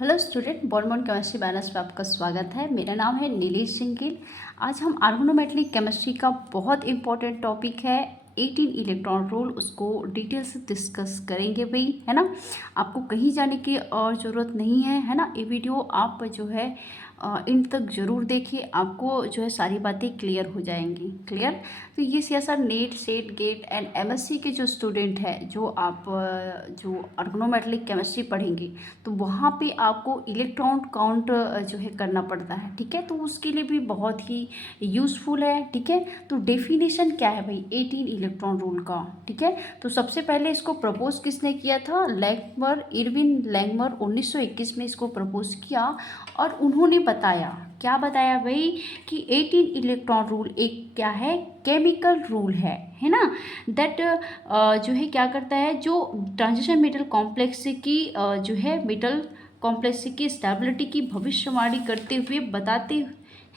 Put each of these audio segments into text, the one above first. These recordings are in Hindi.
हेलो स्टूडेंट, बॉर्नमोन केमिस्ट्री बैनर्स में आपका स्वागत है। मेरा नाम है नीलेश सिंह गिल। आज हम ऑर्गेनोमेटेलिक केमिस्ट्री का बहुत इंपॉर्टेंट टॉपिक है 18 इलेक्ट्रॉन रूल, उसको डिटेल से डिस्कस करेंगे भाई, है ना। आपको कहीं जाने की और ज़रूरत नहीं है ना। ये वीडियो आप जो है इन तक ज़रूर देखिए, आपको जो है सारी बातें क्लियर हो जाएंगी। क्लियर। तो ये CSIR NET SET GATE and MSc के जो स्टूडेंट हैं, जो आप जो ऑर्गेनोमेटेलिक केमिस्ट्री पढ़ेंगे, तो वहाँ पे आपको इलेक्ट्रॉन काउंट जो है करना पड़ता है। ठीक है, तो उसके लिए भी बहुत ही यूज़फुल है। ठीक है, तो डेफिनेशन क्या है भाई 18 इलेक्ट्रॉन रूल का। ठीक है, तो सबसे पहले इसको प्रपोज किसने किया था? लैंगमर, इरविन लैंगमर 1921 में इसको प्रपोज किया। और उन्होंने बताया, क्या बताया भाई, कि 18 इलेक्ट्रॉन रूल एक क्या है, केमिकल रूल है ना। दैट जो है क्या करता है, जो ट्रांजिशन मेटल कॉम्प्लेक्स की जो है मेटल कॉम्प्लेक्स की स्टेबिलिटी की भविष्यवाणी करते हुए बताते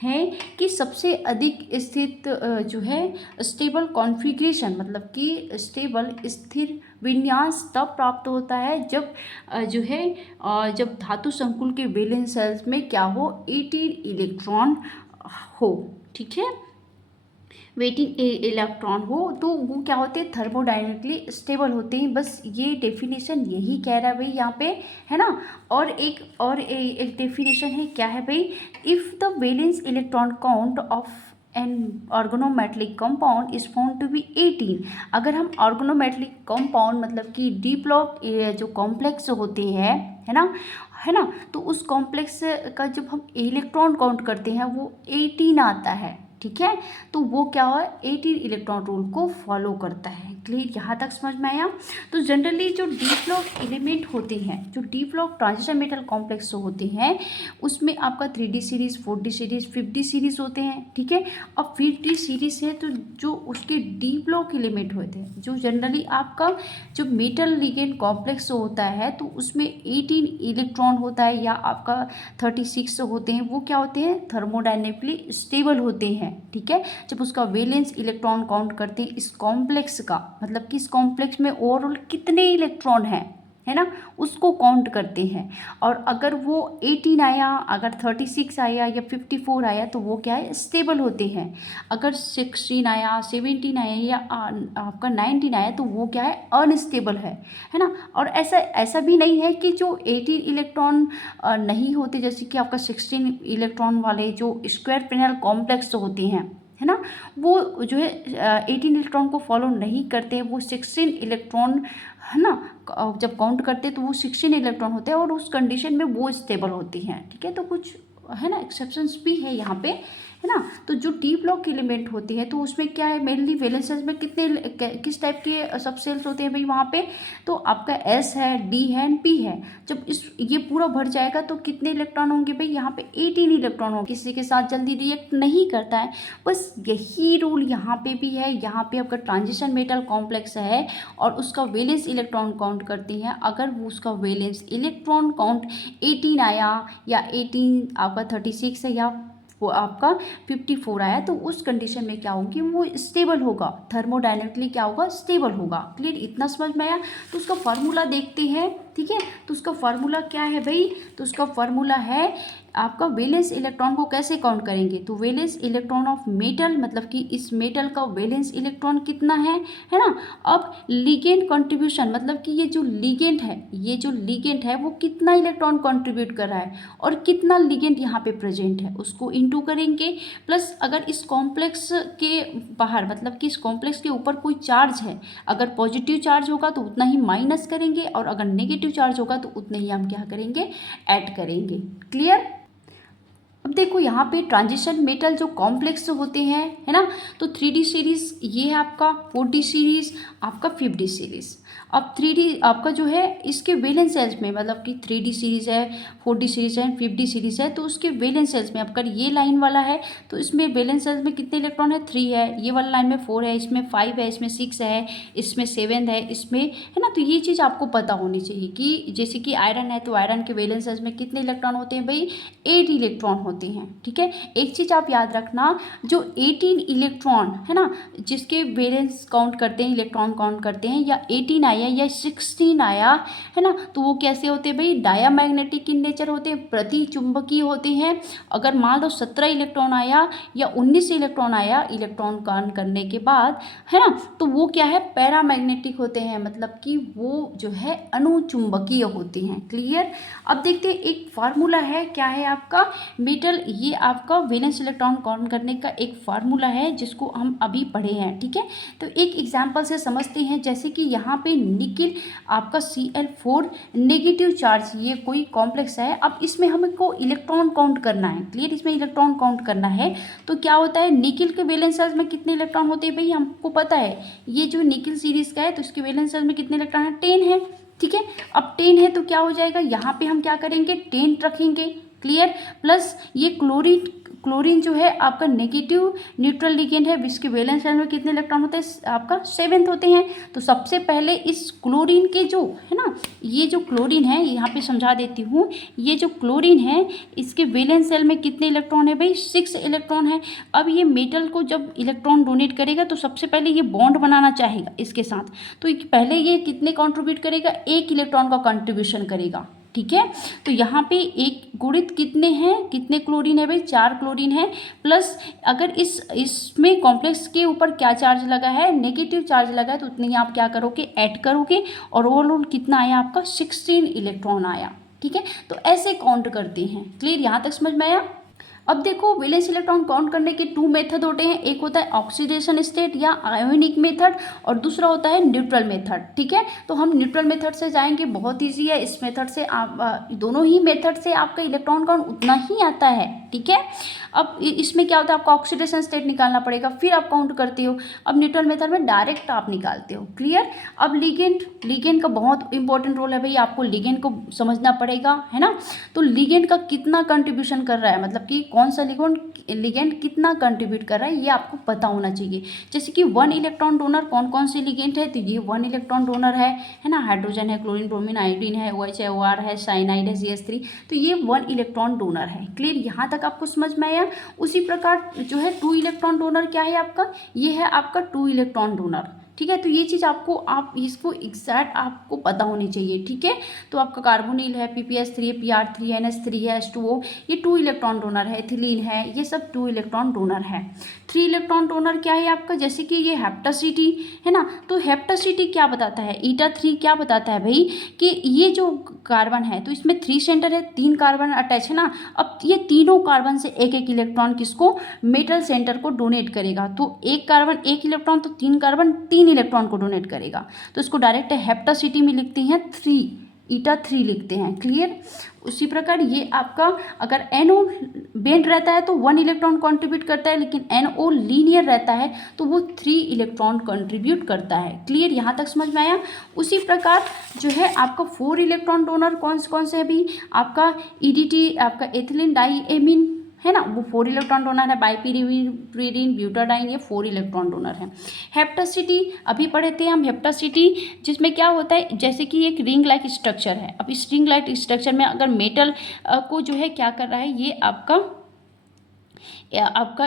हैं कि सबसे अधिक स्थित जो है स्टेबल कॉन्फ़िगरेशन, मतलब कि स्टेबल स्थिर विन्यास तब प्राप्त होता है जब जो है जब धातु संकुल के वैलेंस सेल्स में क्या हो, 18 इलेक्ट्रॉन हो। ठीक है, वेटिंग इलेक्ट्रॉन हो तो वो क्या होते हैं, थर्मोडाइनमिकली स्टेबल होते हैं। बस ये डेफिनेशन यही कह रहा है भाई यहाँ पे, है ना। और एक डेफिनेशन है, क्या है भाई, if the valence electron count of an organometallic compound is found to be 18। अगर हम ऑर्गेनोमेटेलिक कंपाउंड मतलब कि डी ब्लॉक जो कॉम्प्लेक्स होते हैं, है ना, तो उस कॉम्प्लेक्स का जब हम इलेक्ट्रॉन काउंट करते हैं वो 18 आता है। ठीक है, तो वो क्या है, 18 इलेक्ट्रॉन रूल को फॉलो करता है। क्लियर, यहाँ तक समझ में आया। तो जनरली जो डी ब्लॉक एलिमेंट होते हैं, जो D block transition metal complex होते हैं, उसमें आपका 3D series, 4D series, 5D series होते हैं। ठीक है, अब 5D सीरीज है तो जो उसके डी ब्लॉक एलिमेंट होते हैं, जो जनरली आपका जो मेटल लिगेंड कॉम्प्लेक्स होता है, तो उसमें 18 इलेक्ट्रॉन होता है या आपका 36 होते हैं। वो क्या होते हैं, थर्मोडाइनमिकली स्टेबल होते हैं। ठीक है, जब उसका वैलेंस इलेक्ट्रॉन काउंट करते हैं इस कॉम्प्लेक्स का, मतलब कि इस कॉम्प्लेक्स में ओवरऑल कितने इलेक्ट्रॉन हैं, है ना, उसको काउंट करते हैं। और अगर वो 18 आया, अगर 36 आया या 54 आया, तो वो क्या है, स्टेबल होते हैं। अगर 16 आया, 17 आया या आपका 19 आया, तो वो क्या है, अनस्टेबल है ना। और ऐसा भी नहीं है कि जो 18 इलेक्ट्रॉन नहीं होते, जैसे कि आपका 16 इलेक्ट्रॉन वाले जो स्क्वायर पिनल कॉम्प्लेक्स होते हैं, है ना, वो जो है 18 इलेक्ट्रॉन को फॉलो नहीं करते हैं। वो 16 इलेक्ट्रॉन, है ना, जब काउंट करते हैं तो वो 16 इलेक्ट्रॉन होते हैं और उस कंडीशन में वो स्टेबल होती हैं। ठीक है, तो कुछ है ना एक्सेप्शंस भी है यहाँ पे, है ना। तो जो डी ब्लॉक एलिमेंट होती है, तो उसमें क्या है, मेनली वैलेंस सेल्स में किस टाइप के सब सेल्स होते हैं भाई वहाँ पे, तो आपका एस है, डी है एंड पी है। जब ये पूरा भर जाएगा तो कितने इलेक्ट्रॉन होंगे भाई, यहाँ पे 18 इलेक्ट्रॉन होंगे। किसी के साथ जल्दी रिएक्ट नहीं करता है। बस यही रूल यहाँ पे भी है। यहाँ पे आपका ट्रांजिशन मेटल कॉम्प्लेक्स है और उसका वैलेंस इलेक्ट्रॉन काउंट करती हैं। अगर वो उसका वैलेंस इलेक्ट्रॉन काउंट 18 आया या 18 आपका 36 है या वो आपका 54 आया, तो उस कंडीशन में क्या होगी, वो स्टेबल होगा, थर्मोडाइनमिकली क्या होगा, स्टेबल होगा। क्लियर, इतना समझ में आया। तो उसका फार्मूला देखते हैं। ठीक है, तो उसका फार्मूला क्या है भाई, तो उसका फार्मूला है आपका वैलेंस इलेक्ट्रॉन को कैसे काउंट करेंगे, तो वैलेंस इलेक्ट्रॉन ऑफ मेटल, मतलब कि इस मेटल का वैलेंस इलेक्ट्रॉन कितना है ना। अब लिगेंड कंट्रीब्यूशन, मतलब कि ये जो लिगेंड है वो कितना इलेक्ट्रॉन कंट्रीब्यूट कर रहा है और कितना लिगेंड यहाँ पे प्रेजेंट है, उसको इंटू करेंगे। प्लस अगर इस कॉम्प्लेक्स के बाहर, मतलब कि इस कॉम्प्लेक्स के ऊपर कोई चार्ज है, अगर पॉजिटिव चार्ज होगा तो उतना ही माइनस करेंगे और अगर नेगेटिव चार्ज होगा तो उतने ही हम क्या करेंगे, ऐड करेंगे। क्लियर। अब देखो यहाँ पे ट्रांजिशन मेटल जो कॉम्प्लेक्स होते हैं, है ना, तो 3D सीरीज ये है आपका, 4D सीरीज आपका, 5D सीरीज। अब 3D आपका जो है इसके वैलेंस सेल्स में, मतलब कि 3D सीरीज है, 4D सीरीज है, 5D सीरीज है, तो उसके वैलेंस सेल्स में अगर ये लाइन वाला है तो इसमें वैलेंस सेल्स में कितने इलेक्ट्रॉन है, 3 है। ये वाला लाइन में 4 है, इसमें 5 है, इसमें 6 है, इसमें 7 है, इसमें, है ना। तो ये चीज़ आपको पता होनी चाहिए कि जैसे कि आयरन है तो आयरन के वैलेंस सेल्स में कितने इलेक्ट्रॉन होते हैं भाई, 8 इलेक्ट्रॉन होते हैं। होते हैं, ठीक है। एक चीज़ आप याद रखना, जो 18 इलेक्ट्रॉन है ना, जिसके वैलेंस काउंट करते हैं, इलेक्ट्रॉन काउंट करते हैं, या 18 आया या 16 आया है ना, तो वो कैसे होते हैं भाई, डायामैग्नेटिक इन नेचर होते हैं, प्रति चुंबकीय होते हैं। अगर मान लो 17 इलेक्ट्रॉन आया या 19 इलेक्ट्रॉन आया इलेक्ट्रॉन काउंट करने के बाद, है ना, तो वो क्या है, पैरामैग्नेटिक होते हैं, मतलब कि वो जो है अनुचुंबकीय होते हैं। क्लियर। अब देखते हैं एक फार्मूला है, क्या है आपका मेटल, ये आपका वैलेंस इलेक्ट्रॉन काउंट करने का एक फार्मूला है जिसको हम अभी पढ़े हैं, ठीक है। तो एक एग्जांपल से समझते हैं, जैसे कि यहाँ पे निकिल आपका Cl4 नेगेटिव चार्ज, ये कोई कॉम्प्लेक्स है। अब इसमें हमको इलेक्ट्रॉन काउंट करना है। क्लियर। इसमें इलेक्ट्रॉन काउंट करना है तो क्या होता है, निकिल के वैलेंस शेल्स में कितने इलेक्ट्रॉन होते हैं भाई, हमको पता है, ये जो निकिल सीरीज का है तो इसके वैलेंस शेल्स में कितने इलेक्ट्रॉन है, 10 है, ठीक है। अब 10 है तो क्या हो जाएगा, यहाँ पे हम क्या करेंगे, 10 रखेंगे। क्लियर। प्लस ये क्लोरीन जो है आपका नेगेटिव न्यूट्रल लिगेंड है, इसके वैलेंस शेल में कितने इलेक्ट्रॉन होते हैं, आपका 7 होते हैं। तो सबसे पहले इस क्लोरीन के जो है ना, ये जो क्लोरीन है, यहाँ पे समझा देती हूँ, ये जो क्लोरीन है इसके वैलेंस शेल में कितने इलेक्ट्रॉन है भाई, 6 इलेक्ट्रॉन है। अब ये मेटल को जब इलेक्ट्रॉन डोनेट करेगा तो सबसे पहले ये बॉन्ड बनाना चाहेगा इसके साथ, तो पहले ये कितने कंट्रीब्यूट करेगा, 1 इलेक्ट्रॉन का कंट्रीब्यूशन करेगा, ठीक है। तो यहाँ पे एक गुणित कितने हैं, कितने क्लोरीन है भाई, 4 क्लोरीन है। प्लस अगर इसमें कॉम्प्लेक्स के ऊपर क्या चार्ज लगा है, नेगेटिव चार्ज लगा है, तो उतने ही आप क्या करोगे, ऐड करोगे, और ओवरऑल कितना आया आपका, 16 इलेक्ट्रॉन आया, ठीक है। तो ऐसे काउंट करते हैं। क्लियर। यहाँ तक समझ में आया। अब देखो वैलेंस इलेक्ट्रॉन काउंट करने के 2 मेथड होते हैं, एक होता है ऑक्सीडेशन स्टेट या आयोनिक मेथड, और दूसरा होता है न्यूट्रल मेथड, ठीक है। तो हम न्यूट्रल मेथड से जाएंगे, बहुत इजी है। इस मेथड से आप दोनों ही मेथड से आपका इलेक्ट्रॉन काउंट उतना ही आता है, ठीक है। अब इसमें क्या होता है, आपको ऑक्सीडेशन स्टेट निकालना पड़ेगा, फिर आप काउंट करते हो। अब न्यूट्रल मेथड में डायरेक्ट आप निकालते हो। क्लियर। अब लिगेंड का बहुत इंपॉर्टेंट रोल है भाई, आपको लिगेंड को समझना पड़ेगा, है ना। तो लिगेंड का कितना कंट्रीब्यूशन कर रहा है, मतलब कि कौन सा लिगेंड कितना कंट्रीब्यूट कर रहा है, ये आपको पता होना चाहिए। जैसे कि 1 इलेक्ट्रॉन डोनर कौन कौन से लिगेंड है, तो ये 1 इलेक्ट्रॉन डोनर है ना, हाइड्रोजन है, क्लोरीन, ब्रोमीन, आयोडीन है, OH है, OR है, साइनाइड है, CH3, तो ये 1 इलेक्ट्रॉन डोनर है। क्लियर। यहाँ तक आपको समझ में आया। उसी प्रकार जो है 2 इलेक्ट्रॉन डोनर क्या है आपका, ये है आपका 2 इलेक्ट्रॉन डोनर, ठीक है। तो ये चीज़ आपको, आप इसको एग्जैक्ट आपको पता होनी चाहिए, ठीक है। तो आपका कार्बोनिल है, PPS3 है, PR3 है, NH3 है, H2O, ये 2 इलेक्ट्रॉन डोनर है, एथिलीन है, ये सब 2 इलेक्ट्रॉन डोनर है। 3 इलेक्ट्रॉन डोनर क्या है आपका, जैसे कि ये हेप्टासिटी है ना, तो हेप्टासिटी क्या बताता है, ईटा3 क्या बताता है भाई, कि ये जो कार्बन है तो इसमें 3 सेंटर है, 3 कार्बन अटैच है ना। अब ये तीनों कार्बन से एक एक इलेक्ट्रॉन किसको, मेटल सेंटर को डोनेट करेगा। तो एक कार्बन 1 इलेक्ट्रॉन, तो 3 कार्बन 3 इलेक्ट्रॉन को डोनेट करेगा, तो इसको डायरेक्ट हेप्टासिटी में लिखते हैं 3, ईटा3 लिखते हैं। क्लियर। उसी प्रकार ये आपका अगर NO बेंड रहता है तो 1 इलेक्ट्रॉन कंट्रीब्यूट करता है, लेकिन NO लीनियर रहता है तो वो 3 इलेक्ट्रॉन कंट्रीब्यूट करता है। क्लियर। यहाँ तक समझ में आया। उसी प्रकार जो है आपका 4 इलेक्ट्रॉन डोनर कौन से है भी, आपका EDT, आपका एथिलीन डाइएमीन है ना, वो 4 इलेक्ट्रॉन डोनर है। बाइपीरिडीन, ब्यूटाडाइन, ये 4 इलेक्ट्रॉन डोनर है। हेप्टासिटी अभी पढ़े थे हम, हेप्टासिटी जिसमें क्या होता है, जैसे कि एक रिंग लाइक स्ट्रक्चर है। अब इस रिंग लाइक स्ट्रक्चर में अगर मेटल को जो है क्या कर रहा है, ये आपका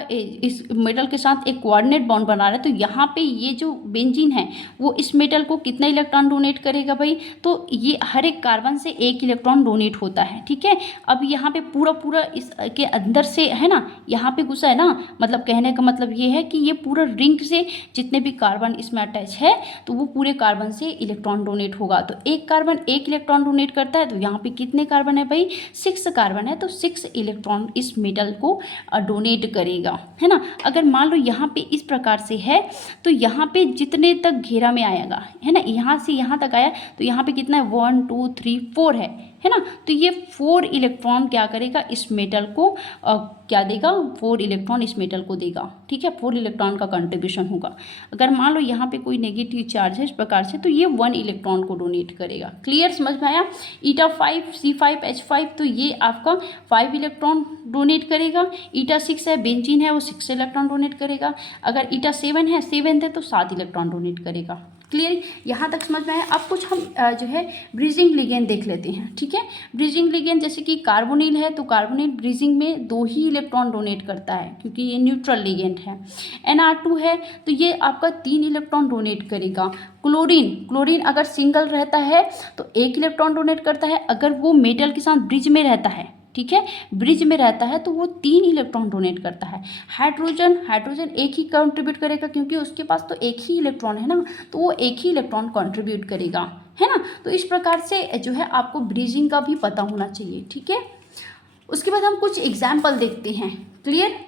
इस मेटल के साथ एक कोऑर्डिनेट बॉन्ड बना रहा है, तो यहाँ पे ये जो बेंजीन है वो इस मेटल को कितना इलेक्ट्रॉन डोनेट करेगा भाई, तो ये हर एक कार्बन से 1 इलेक्ट्रॉन डोनेट होता है, ठीक है। अब यहाँ पे पूरा इसके अंदर से है ना, यहाँ पे घुसा है ना, मतलब कहने का मतलब ये है कि ये पूरा रिंग से जितने भी कार्बन इसमें अटैच है तो वो पूरे कार्बन से इलेक्ट्रॉन डोनेट होगा। तो एक कार्बन 1 इलेक्ट्रॉन डोनेट करता है, तो यहाँ पे कितने कार्बन है भाई, 6 कार्बन है, तो 6 इलेक्ट्रॉन इस मेटल को डोनेट करेगा, है ना। अगर मान लो यहाँ पे इस प्रकार से है, तो यहाँ पे जितने तक घेरा में आएगा, है ना, यहाँ से यहाँ तक आया, तो यहाँ पे कितना है, 1 2 3 4 है ना। तो ये 4 इलेक्ट्रॉन क्या करेगा, इस मेटल को क्या देगा, 4 इलेक्ट्रॉन इस मेटल को देगा, ठीक है। 4 इलेक्ट्रॉन का कंट्रीब्यूशन होगा। अगर मान लो यहाँ पे कोई नेगेटिव चार्ज है इस प्रकार से, तो ये 1 इलेक्ट्रॉन को डोनेट करेगा। क्लियर। समझ में आया। ईटा5 C5H5, तो ये आपका 5 इलेक्ट्रॉन डोनेट करेगा। ईटा6 है, बेंजीन है, वो 6 इलेक्ट्रॉन डोनेट करेगा। अगर ईटा7 है तो 7 इलेक्ट्रॉन डोनेट करेगा। क्लियर, यहाँ तक समझ में आया। अब कुछ हम जो है ब्रीजिंग लिगेंड देख लेते हैं। ठीक है, ब्रीजिंग लिगेंड जैसे कि कार्बोनिल है, तो कार्बोनिल ब्रीजिंग में 2 ही इलेक्ट्रॉन डोनेट करता है क्योंकि ये न्यूट्रल लिगेंड है। Nr2 है तो ये आपका 3 इलेक्ट्रॉन डोनेट करेगा। क्लोरीन, क्लोरीन अगर सिंगल रहता है तो 1 इलेक्ट्रॉन डोनेट करता है, अगर वो मेटल के साथ ब्रिज में रहता है, ठीक है, ब्रिज में रहता है तो वो 3 इलेक्ट्रॉन डोनेट करता है। हाइड्रोजन, हाइड्रोजन एक ही कंट्रीब्यूट करेगा क्योंकि उसके पास तो एक ही इलेक्ट्रॉन है ना, तो वो एक ही इलेक्ट्रॉन कंट्रीब्यूट करेगा, है ना। तो इस प्रकार से जो है आपको ब्रीजिंग का भी पता होना चाहिए। ठीक है, उसके बाद हम कुछ एग्जाम्पल देखते हैं। क्लियर,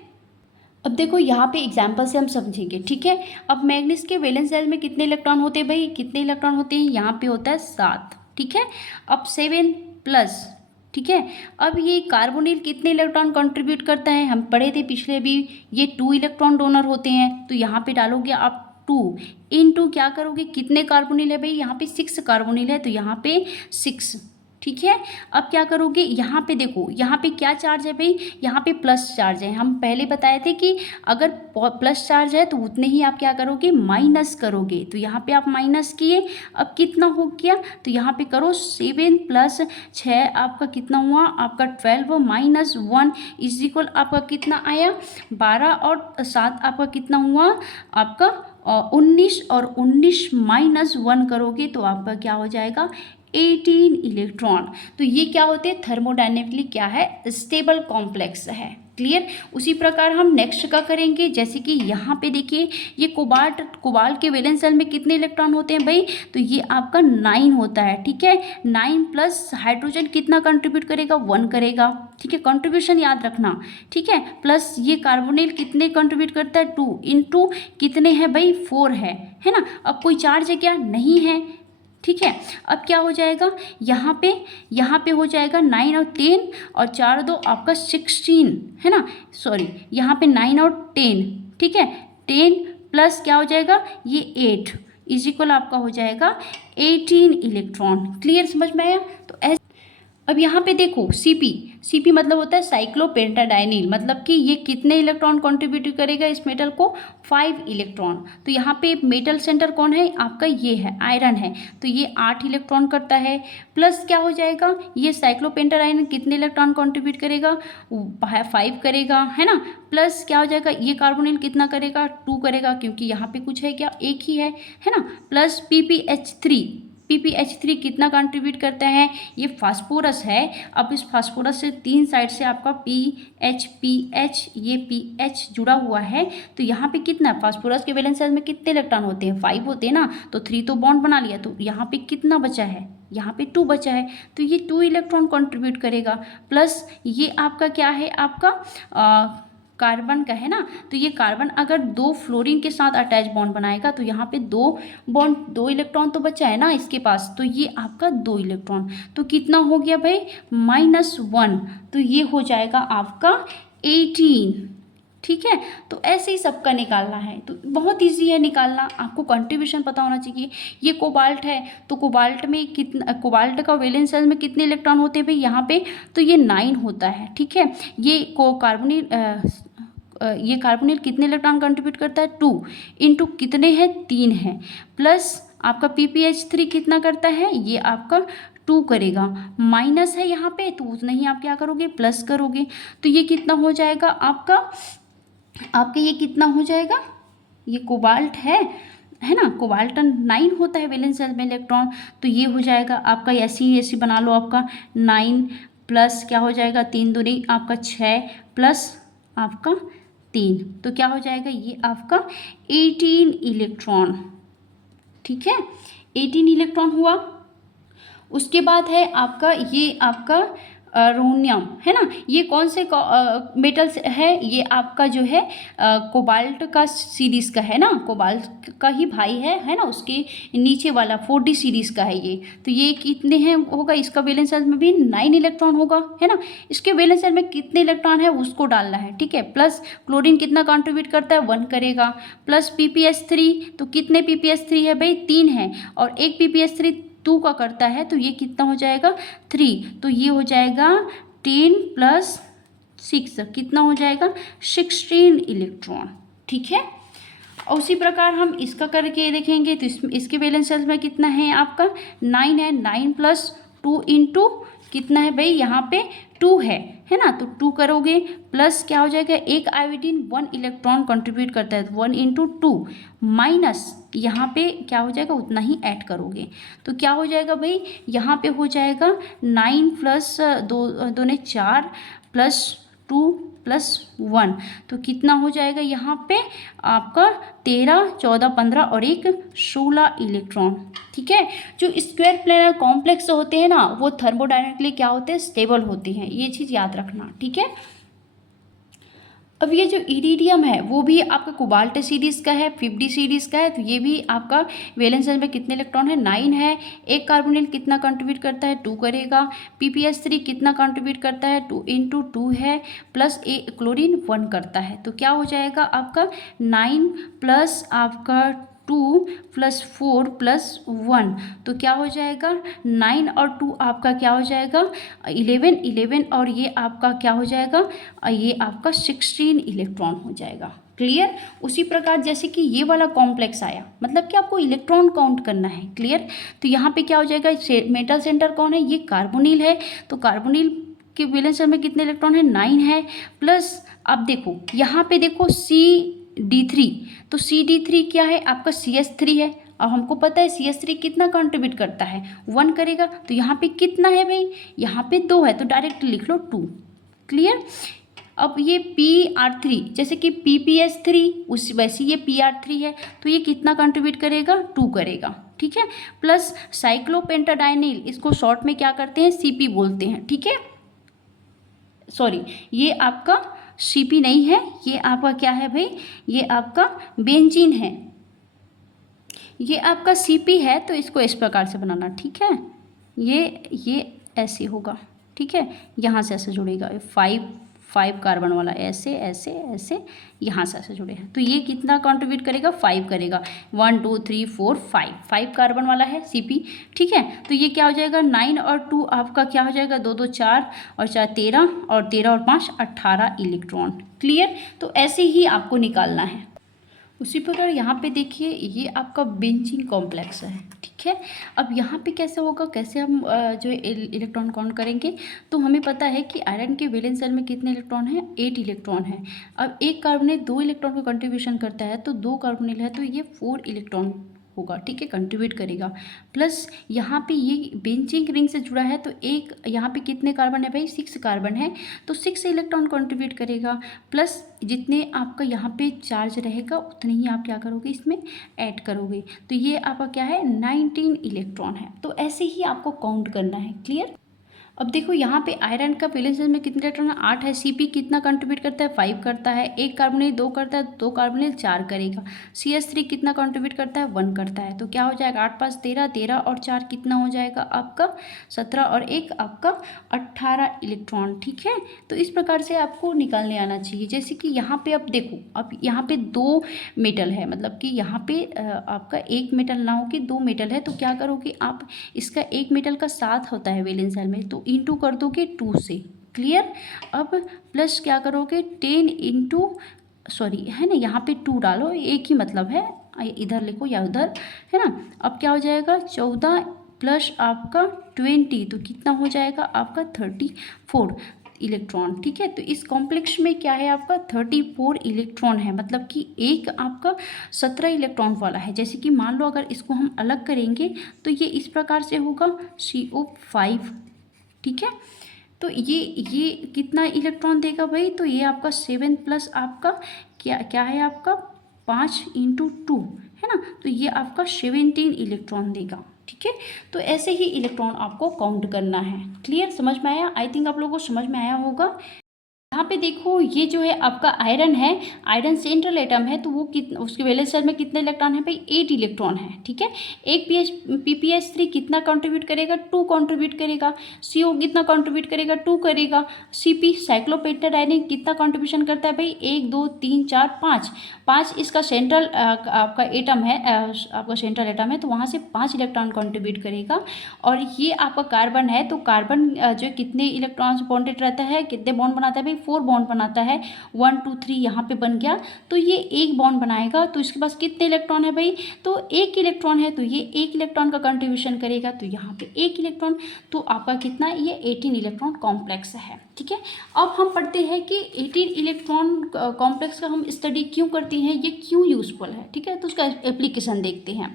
अब देखो यहाँ पे एग्जाम्पल से हम समझेंगे। ठीक है, अब मैग्नीज के वैलेंस शेल में कितने इलेक्ट्रॉन होते हैं भाई, कितने इलेक्ट्रॉन होते हैं, यहाँ पे होता है 7। ठीक है, अब 7+, ठीक है। अब ये कार्बोनिल कितने इलेक्ट्रॉन कंट्रीब्यूट करता है, हम पढ़े थे पिछले भी, ये 2 इलेक्ट्रॉन डोनर होते हैं, तो यहाँ पे डालोगे आप 2 इनटू क्या करोगे, कितने कार्बोनिल है भाई, यहाँ पे 6 कार्बोनिल है तो यहाँ पे 6। ठीक है, अब क्या करोगे, यहाँ पे देखो यहाँ पे क्या चार्ज है भाई, यहाँ पे प्लस चार्ज है। हम पहले बताए थे कि अगर प्लस चार्ज है तो उतने ही आप क्या करोगे, माइनस करोगे, तो यहाँ पे आप माइनस किए। अब कितना हो गया, तो यहाँ पे करो 7+6 आपका कितना हुआ, आपका 12 - 1 इज इक्वल आपका कितना आया 12, और 7 आपका कितना हुआ आपका 19, और 19 - 1 करोगे तो आपका क्या हो जाएगा 18 इलेक्ट्रॉन। तो ये क्या होते हैं, थर्मोडायनेमिकली क्या है, स्टेबल कॉम्प्लेक्स है। क्लियर, उसी प्रकार हम नेक्स्ट का करेंगे। जैसे कि यहाँ पे देखिए ये कोबाल्ट के वैलेंस शेल में कितने इलेक्ट्रॉन होते हैं भाई, तो ये आपका 9 होता है। ठीक है, 9 प्लस हाइड्रोजन कितना कंट्रीब्यूट करेगा, 1 करेगा। ठीक है, कंट्रीब्यूशन याद रखना। ठीक है, प्लस ये कार्बोनिल कितने कंट्रीब्यूट करता है, 2 इंटू कितने हैं भाई, 4 है ना। अब कोई चार्ज है क्या, नहीं है। ठीक है, अब क्या हो जाएगा, यहाँ पे हो जाएगा 9 और 10, और 4 2 आपका 16, है ना, सॉरी यहाँ पे 9 और 10। ठीक है, 10 प्लस क्या हो जाएगा ये 8 इज इक्वल आपका हो जाएगा 18 इलेक्ट्रॉन। क्लियर, समझ में आया। तो अब यहाँ पे देखो सीपी मतलब होता है साइक्लोपेंटाडाइनिल, मतलब कि ये कितने इलेक्ट्रॉन कंट्रीब्यूट करेगा इस मेटल को, 5 इलेक्ट्रॉन। तो यहाँ पे मेटल सेंटर कौन है आपका, ये है आयरन है, तो ये 8 इलेक्ट्रॉन करता है। प्लस क्या हो जाएगा, ये साइक्लोपेंटाडाइनिल कितने इलेक्ट्रॉन कंट्रीब्यूट करेगा, 5 करेगा, है ना। प्लस क्या हो जाएगा, ये कार्बोनिल कितना करेगा, 2 करेगा, क्योंकि यहाँ पे कुछ है क्या, एक ही है ना। प्लस PPH3 कितना कंट्रीब्यूट करता है, ये फास्फोरस है। अब इस फास्फोरस से 3 साइड से आपका PH ये PH जुड़ा हुआ है, तो यहाँ पे कितना, फास्फोरस के वैलेंस शेल में कितने इलेक्ट्रॉन होते हैं, 5 होते हैं ना, तो 3 तो बॉन्ड बना लिया, तो यहाँ पे कितना बचा है, यहाँ पे 2 बचा है, तो ये 2 इलेक्ट्रॉन कंट्रीब्यूट करेगा। प्लस ये आपका क्या है, आपका कार्बन का है ना, तो ये कार्बन अगर 2 फ्लोरीन के साथ अटैच बॉन्ड बनाएगा तो यहाँ पे 2 इलेक्ट्रॉन तो बचा है ना इसके पास, तो ये आपका 2 इलेक्ट्रॉन, तो कितना हो गया भाई -1, तो ये हो जाएगा आपका 18। ठीक है, तो ऐसे ही सबका निकालना है, तो बहुत इजी है निकालना, आपको कंट्रीब्यूशन पता होना चाहिए। ये कोबाल्ट है, तो कोबाल्ट में कितना, कोबाल्ट का वैलेंस शेल में कितने इलेक्ट्रॉन होते हैं भाई यहाँ पे, तो ये 9 होता है। ठीक है, ये कार्बोनिल कितने इलेक्ट्रॉन कंट्रीब्यूट करता है, 2 इंटू कितने हैं, 3 है। प्लस आपका PPH3 कितना करता है, ये आपका 2 करेगा, माइनस है यहाँ पे, तो उतना ही आप क्या करोगे, प्लस करोगे, तो ये कितना हो जाएगा आपके ये कितना हो जाएगा, ये कोबाल्ट है ना, कोबाल्ट 9 होता है वैलेंस शेल में इलेक्ट्रॉन, तो ये हो जाएगा आपका ऐसी बना लो, आपका 9 प्लस क्या हो जाएगा, 3 दूनी आपका 6 प्लस आपका 3, तो क्या हो जाएगा ये आपका 18 इलेक्ट्रॉन। ठीक है, 18 इलेक्ट्रॉन हुआ। उसके बाद है आपका ये आपका रोनियम, है ना, ये कौन से मेटल्स है, ये आपका जो है कोबाल्ट का सीरीज़ का है ना, कोबाल्ट का ही भाई है ना, उसके नीचे वाला 4D सीरीज़ का है ये, तो ये कितने हैं होगा, इसका वैलेंस शेल में भी 9 इलेक्ट्रॉन होगा, है ना। इसके वैलेंस शेल में कितने इलेक्ट्रॉन है उसको डालना है। ठीक है, प्लस क्लोरीन कितना कंट्रीब्यूट करता है, 1 करेगा। प्लस PPH3, तो कितने PPH3 है भाई, 3 है, और एक PPH3 2 का करता है, तो ये कितना हो जाएगा 3, तो ये हो जाएगा 10 + 6 कितना हो जाएगा 16 इलेक्ट्रॉन। ठीक है, और उसी प्रकार हम इसका करके देखेंगे तो इसके वैलेंस शेल में कितना है आपका 9 है। 9 प्लस 2 इंटू कितना है भाई, यहाँ पे 2 है ना, तो 2 करोगे प्लस क्या हो जाएगा, एक आयोडीन 1 इलेक्ट्रॉन कंट्रीब्यूट करता है, 1 इंटू 2 माइनस यहाँ पे क्या हो जाएगा, उतना ही ऐड करोगे तो क्या हो जाएगा भाई, यहाँ पे हो जाएगा 9 प्लस 2 ने 4 प्लस 2 प्लस 1 तो कितना हो जाएगा यहाँ पे आपका 13, 14, 15 और एक 16 इलेक्ट्रॉन। ठीक है, जो स्क्वायर प्लेनर कॉम्प्लेक्स होते हैं ना वो थर्मोडायनेमिकली क्या होते हैं, स्टेबल होते हैं, ये चीज़ याद रखना। ठीक है, अब ये जो इरिडियम है वो भी आपका कोबाल्ट सीरीज़ का है, 50 सीरीज़ का है, तो ये भी आपका वैलेंस शेल में कितने इलेक्ट्रॉन है, 9 है। एक कार्बोनिल कितना कंट्रीब्यूट करता है, 2 करेगा। PPS3 कितना कंट्रीब्यूट करता है, 2 इंटू 2 है, प्लस क्लोरीन 1 करता है, तो क्या हो जाएगा आपका 9 प्लस आपका 2 प्लस 4 प्लस 1 तो क्या हो जाएगा 9 और 2 आपका क्या हो जाएगा 11, 11 और ये आपका क्या हो जाएगा, ये आपका 16 इलेक्ट्रॉन हो जाएगा। क्लियर, उसी प्रकार जैसे कि ये वाला कॉम्प्लेक्स आया, मतलब कि आपको इलेक्ट्रॉन काउंट करना है। क्लियर, तो यहाँ पे क्या हो जाएगा, मेटल सेंटर कौन है, ये कार्बोनिल है, तो कार्बोनिल के वैलेंस शेल में कितने इलेक्ट्रॉन है, 9 है। प्लस अब देखो यहाँ पे देखो CD3, तो CD3 क्या है आपका CS3 है, और हमको पता है CS3 कितना कंट्रीब्यूट करता है, 1 करेगा, तो यहाँ पे कितना है भाई, यहाँ पे 2 है, तो डायरेक्ट लिख लो 2। क्लियर, अब ये PR3 जैसे कि PPS3 उस वैसे ये PR3 है, तो ये कितना कंट्रीब्यूट करेगा, 2 करेगा। ठीक है, प्लस साइक्लोपेंटाडाइनिल, इसको शॉर्ट में क्या करते हैं, CP बोलते हैं। ठीक है, सॉरी ये आपका CP नहीं है, ये आपका क्या है भाई, ये आपका बेंजीन है, ये आपका CP है, तो इसको इस प्रकार से बनाना। ठीक है, ये ऐसे होगा। ठीक है, यहाँ से ऐसे जुड़ेगा, 5 कार्बन वाला ऐसे ऐसे ऐसे यहाँ से ऐसे जुड़े हैं, तो ये कितना कंट्रीब्यूट करेगा, 5 करेगा। 1 2 3 4 5 कार्बन वाला है CP। ठीक है, तो ये क्या हो जाएगा 9 और 2 आपका क्या हो जाएगा, 2 2 4 और 4 13 और 13 और 5 18 इलेक्ट्रॉन। क्लियर, तो ऐसे ही आपको निकालना है। उसी प्रकार यहाँ पे देखिए ये आपका बेंजीन कॉम्प्लेक्स है। ठीक है, अब यहाँ पे कैसे होगा, कैसे हम जो इलेक्ट्रॉन काउंट करेंगे, तो हमें पता है कि आयरन के वैलेंस शेल में कितने इलेक्ट्रॉन हैं, 8 इलेक्ट्रॉन है। अब एक कार्बोनेट 2 इलेक्ट्रॉन का कंट्रीब्यूशन करता है, तो 2 कार्बोनिल है तो ये 4 इलेक्ट्रॉन होगा। ठीक है, कंट्रीब्यूट करेगा। प्लस यहाँ पे ये बेंजीन रिंग से जुड़ा है, तो एक यहाँ पे कितने कार्बन है भाई, 6 कार्बन है, तो 6 इलेक्ट्रॉन कंट्रीब्यूट करेगा। प्लस जितने आपका यहाँ पे चार्ज रहेगा उतने ही आप क्या करोगे, इसमें ऐड करोगे, तो ये आपका क्या है 19 इलेक्ट्रॉन है। तो ऐसे ही आपको काउंट करना है। क्लियर, अब देखो यहाँ पे आयरन का वैलेंस शेल में कितने इलेक्ट्रॉन है, 8 है। CP कितना कंट्रीब्यूट करता है, 5 करता है। एक कार्बोनिल 2 करता है, 2 कार्बोनिल 4 करेगा। CS3 कितना कंट्रीब्यूट करता है, 1 करता है, तो क्या हो जाएगा 8 5 13, 13 और 4 कितना हो जाएगा आपका 17 और 1 आपका 18 इलेक्ट्रॉन। ठीक है, तो इस प्रकार से आपको निकालने आना चाहिए। जैसे कि यहाँ पे अब देखो, अब यहाँ पे 2 मेटल है, मतलब कि यहाँ पे आपका एक मेटल ना हो कि 2 मेटल है, तो क्या करोगे आप, इसका एक मेटल का 7 होता है वैलेंस शेल में, तो इंटू कर दोगे 2 से। क्लियर, अब प्लस क्या करोगे 10 इंटू, सॉरी है ना, यहाँ पे 2 डालो, एक ही मतलब है, इधर लिखो या उधर, है ना। अब क्या हो जाएगा 14 प्लस आपका 20, तो कितना हो जाएगा आपका 34 इलेक्ट्रॉन। ठीक है, तो इस कॉम्प्लेक्स में क्या है आपका 34 इलेक्ट्रॉन है, मतलब कि एक आपका 17 इलेक्ट्रॉन वाला है। जैसे कि मान लो अगर इसको हम अलग करेंगे तो ये इस प्रकार से होगा CO5। ठीक है, तो ये कितना इलेक्ट्रॉन देगा भाई, तो ये आपका 7 प्लस आपका क्या है आपका 5 इंटू 2 है ना, तो ये आपका 17 इलेक्ट्रॉन देगा। ठीक है, तो ऐसे ही इलेक्ट्रॉन आपको काउंट करना है। क्लियर, समझ में आया, आई थिंक आप लोगों को समझ में आया होगा। यहाँ पे देखो ये जो है आपका आयरन है, आयरन सेंट्रल एटम है, तो वो उसके वैलेंस शेल में कितने इलेक्ट्रॉन है भाई, 8 इलेक्ट्रॉन है। ठीक है, एक PPS3 कितना कंट्रीब्यूट करेगा, 2 कंट्रीब्यूट करेगा। CO कितना कंट्रीब्यूट करेगा, 2 करेगा। CP साइक्लोपेंटाडाइनिन कितना कंट्रीब्यूशन करता है भाई, 1 2 3 4 5 इसका सेंट्रल आपका एटम है, आपका सेंट्रल एटम है, तो वहाँ से 5 इलेक्ट्रॉन कंट्रीब्यूट करेगा। और ये आपका कार्बन है, तो कार्बन जो कितने इलेक्ट्रॉन बॉन्डेड रहता है, कितने बॉन्ड बनाता है भाई, 4 बॉन्ड बनाता है, 1 2 3 यहाँ पे बन गया, तो ये एक बॉन्ड बनाएगा। तो इसके पास कितने इलेक्ट्रॉन है भाई, तो एक इलेक्ट्रॉन है, तो ये एक इलेक्ट्रॉन का कंट्रीब्यूशन करेगा, तो यहाँ पे एक इलेक्ट्रॉन, तो आपका कितना, ये 18 इलेक्ट्रॉन कॉम्प्लेक्स है। ठीक है, अब हम पढ़ते हैं कि 18 इलेक्ट्रॉन कॉम्प्लेक्स का हम स्टडी क्यों करते हैं, ये क्यों यूजफुल है। ठीक है, तो उसका एप्लीकेशन देखते हैं,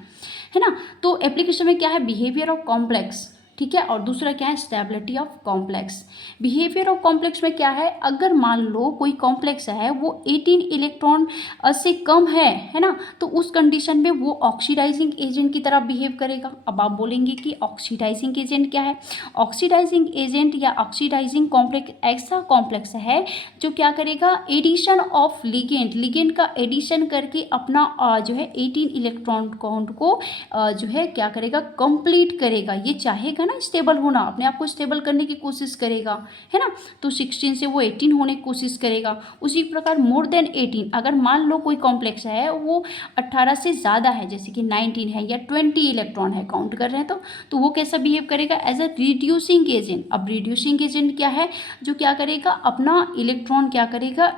है ना। तो एप्लीकेशन में क्या है, बिहेवियर ऑफ कॉम्प्लेक्स, ठीक है, और दूसरा क्या है, stability of complex. Behaviour of complex में क्या है, अगर मान लो कोई कॉम्प्लेक्स है वो 18 इलेक्ट्रॉन से कम है ना, तो उस कंडीशन में वो ऑक्सीडाइजिंग एजेंट की तरह बिहेव करेगा। अब आप बोलेंगे कि ऑक्सीडाइजिंग एजेंट क्या है, ऑक्सीडाइजिंग एजेंट या ऑक्सीडाइजिंग कॉम्प्लेक्स ऐसा कॉम्प्लेक्स है जो क्या करेगा, एडिशन ऑफ लिगेंड, लिगेंड का एडिशन करके अपना जो है 18 इलेक्ट्रॉन काउंट को जो है क्या करेगा, कंप्लीट करेगा। ये चाहेगा ना स्टेबल होना, अपने आप को स्टेबल करने की कोशिश करेगा, है ना, तो 16 से वो 18 होने की कोशिश करेगा। उसी प्रकार मोर देन 18, अगर मान लो कोई कॉम्प्लेक्स है वो 18 से ज़्यादा है, जैसे कि 19 है या 20 इलेक्ट्रॉन है, काउंट कर रहे हैं तो वो कैसा बिहेव करेगा, एज अ रिड्यूसिंग एजेंट। अब रिड्यूसिंग एजेंट क्या है, जो क्या करेगा, अपना इलेक्ट्रॉन क्या करेगा,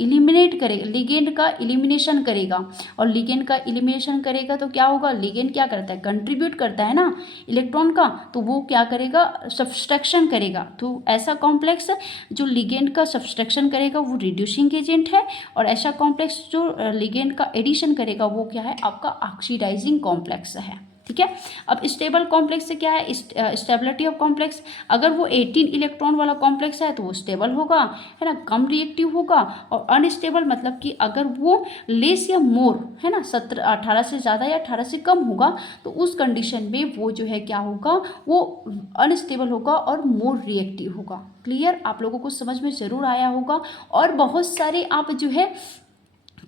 इलिमिनेट करेगा, लिगेंड का इलिमिनेशन करेगा। और लिगेंड का इलिमिनेशन करेगा तो क्या होगा, लिगेंड क्या करता है, कंट्रीब्यूट करता है ना इलेक्ट्रॉन का, तो वो क्या करेगा, सब्सट्रैक्शन करेगा। तो ऐसा कॉम्प्लेक्स जो लिगेंड का सब्सट्रैक्शन करेगा वो रिड्यूसिंग एजेंट है, और ऐसा कॉम्प्लेक्स जो लिगेंड का एडिशन करेगा वो क्या है, आपका ऑक्सीडाइजिंग कॉम्प्लेक्स है। ठीक है, अब स्टेबल कॉम्प्लेक्स से क्या है, स्टेबिलिटी ऑफ कॉम्प्लेक्स, अगर वो 18 इलेक्ट्रॉन वाला कॉम्प्लेक्स है तो वो स्टेबल होगा, है ना, कम रिएक्टिव होगा। और अनस्टेबल मतलब कि अगर वो लेस या मोर, है ना, 18 से ज़्यादा या 18 से कम होगा, तो उस कंडीशन में वो जो है क्या होगा, वो अनस्टेबल होगा और मोर रिएक्टिव होगा। क्लियर, आप लोगों को समझ में ज़रूर आया होगा। और बहुत सारे आप जो है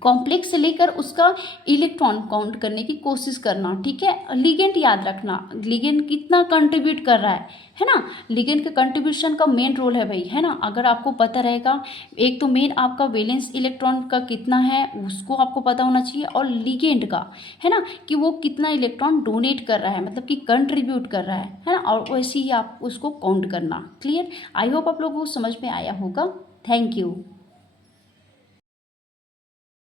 कॉम्प्लेक्स से लेकर उसका इलेक्ट्रॉन काउंट करने की कोशिश करना। ठीक है, लिगेंड याद रखना, लिगेंड कितना कंट्रीब्यूट कर रहा है ना, लिगेंड के कंट्रीब्यूशन का मेन रोल है भाई, है ना। अगर आपको पता रहेगा, एक तो मेन आपका वैलेंस इलेक्ट्रॉन का कितना है उसको आपको पता होना चाहिए, और लिगेंड का, है ना, कि वो कितना इलेक्ट्रॉन डोनेट कर रहा है, मतलब कि कंट्रीब्यूट कर रहा है ना, और वैसे ही आप उसको काउंट करना। क्लियर, आई होप आप लोगों को समझ में आया होगा। Thank you.